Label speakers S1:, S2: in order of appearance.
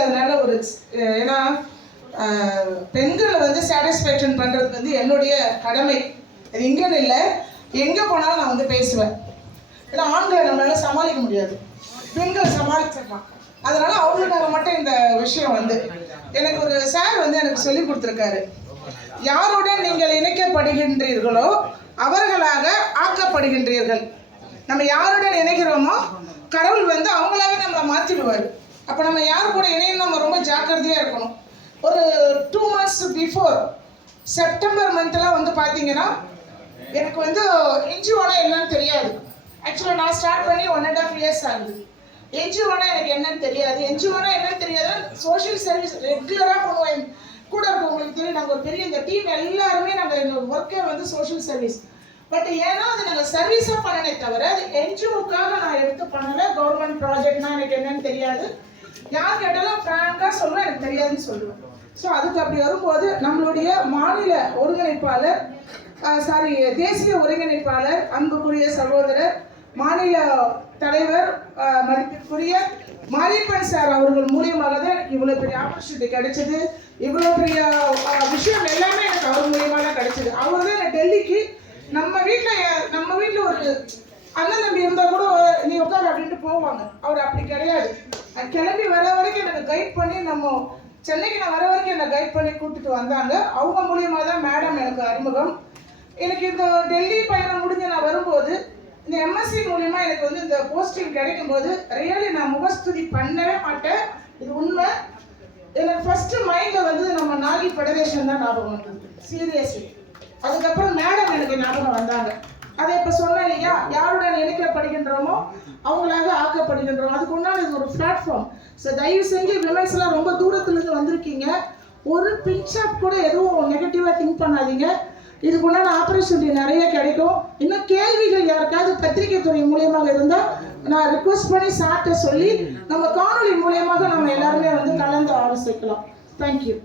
S1: அதனால ஒரு ஏன்னா பெண்களை வந்து சாட்டிஸ்ஃபேக்ஷன் பண்ணுறது வந்து என்னுடைய கடமை. அது இங்கன்னு இல்லை. எங்கே போனாலும் நான் வந்து பேசுவேன். ஏன்னா ஆண்களை நம்மளால சமாளிக்க முடியாது. பெண்கள் சமாளிச்சிடலாம். அதனால அவங்களுக்காக மட்டும் இந்த விஷயம் வந்து. எனக்கு ஒரு சார் வந்து எனக்கு சொல்லி கொடுத்துருக்காரு. யாருடன் நீங்கள் இணைக்கப்படுகின்றீர்களோ அவர்களாக ஆக்கப்படுகின்றீர்கள். நம்ம யாருடன் நினைக்கிறோமோ கடவுள் வந்து அவங்களாவே நம்மளை மாற்றிடுவார் அப்போ நம்ம யார் கூட இணையணும்? நம்ம ரொம்ப ஜாக்கிரதையாக இருக்கணும். ஒரு டூ மந்த்ஸ் பிஃபோர் செப்டம்பர் மந்த்லாம் வந்து பார்த்தீங்கன்னா எனக்கு வந்து என்ஜிஓனா என்னன்னு தெரியாது. ஆக்சுவலாக நான் ஸ்டார்ட் பண்ணி ஒன் அண்ட் ஆஃப் இயர்ஸ் ஆகுது. என்ஜிஓனா எனக்கு என்னன்னு தெரியாது. என்ஜிஓனா என்னன்னு தெரியாது சோஷியல் சர்வீஸ் ரெகுலராக பண்ணுவோம். கூட இருக்கவங்களுக்கு தெரியும். நாங்கள் ஒரு பெரிய இந்த டீம் எல்லாருமே நாங்கள் எங்கள் ஒர்க்கே வந்து சோஷியல் சர்வீஸ் பட் ஏன்னா அது நாங்கள் சர்வீஸாக பண்ணனே தவிர அது என்ஜிஓக்காக நான் எடுத்து பண்ணலை. கவர்மெண்ட் ப்ராஜெக்ட்னா எனக்கு என்னன்னு தெரியாது. யார் கேட்டாலும் ஃப்ராங்காக சொல்லுவேன் எனக்கு தெரியாதுன்னு சொல்லுவேன். ஸோ அதுக்கு அப்படி வரும்போது நம்மளுடைய மாநில ஒருங்கிணைப்பாளர் சாரி தேசிய ஒருங்கிணைப்பாளர் அன்புக்குரிய சகோதரர் மாநில தலைவர் மதிப்பிற்குரிய மாரியப்பன் சார் அவர்கள் மூலியமாக தான் எனக்கு இவ்வளோ பெரிய ஆப்பர்ச்சுனிட்டி கிடைச்சது. இவ்வளோ பெரிய விஷயம் எல்லாமே எனக்கு அவர் மூலியமாக தான் கிடைச்சது. அவர் தான் எனக்கு இருந்தால் கூட நீ உட்காரு அப்படின்ட்டு போவாங்க. அவர் அப்படி கிடையாது. நான் கிளம்பி வர வரைக்கும் எனக்கு கைட் பண்ணி நம்ம சென்னைக்கு நான் வர வரைக்கும் என்னை கைட் பண்ணி கூட்டிட்டு வந்தாங்க. அவங்க மூலியமாக தான் மேடம் எனக்கு அறிமுகம். எனக்கு இந்த டெல்லி பயணம் முடிஞ்சு நான் வரும்போது இந்த எம்எஸ்சி மூலியமா எனக்கு வந்து இந்த போஸ்டிங் கிடைக்கும் போது ரியலி நான் முகஸ்துதி பண்ணவே மாட்டேன். இது உண்மை. எனக்கு ஃபர்ஸ்ட் மைண்ட்ல வந்து நம்ம நாகி ஃபெடரேஷன் தான் ஞாபகம் வந்தது. சீரியஸ்லி அதுக்கப்புறம் மேடம் எனக்கு ஞாபகம் வந்தாங்க. அவங்களாக ஆக்கப்படுகின்றோம் அதுக்கு உண்டான இது ஒரு பிளாட்ஃபார்ம் ஸோ தயவு செஞ்சு விமன்ஸ்லாம் ரொம்ப தூரத்துலேருந்து வந்திருக்கீங்க. ஒரு பிஞ்ச் ஆஃப் கூட எதுவும் நெகட்டிவாக திங்க் பண்ணாதீங்க. இதுக்கு உண்டான ஆப்பர்ச்சுனிட்டி நிறைய கிடைக்கும். இன்னும் கேள்விகள் யாருக்காவது பத்திரிகை துறை மூலியமாக இருந்தால் நான் ரிக்வஸ்ட் பண்ணி சார்ட்ட சொல்லி நம்ம காணொளி மூலியமாக நம்ம எல்லாருமே வந்து கலந்து ஆலோசிக்கலாம். தேங்க்யூ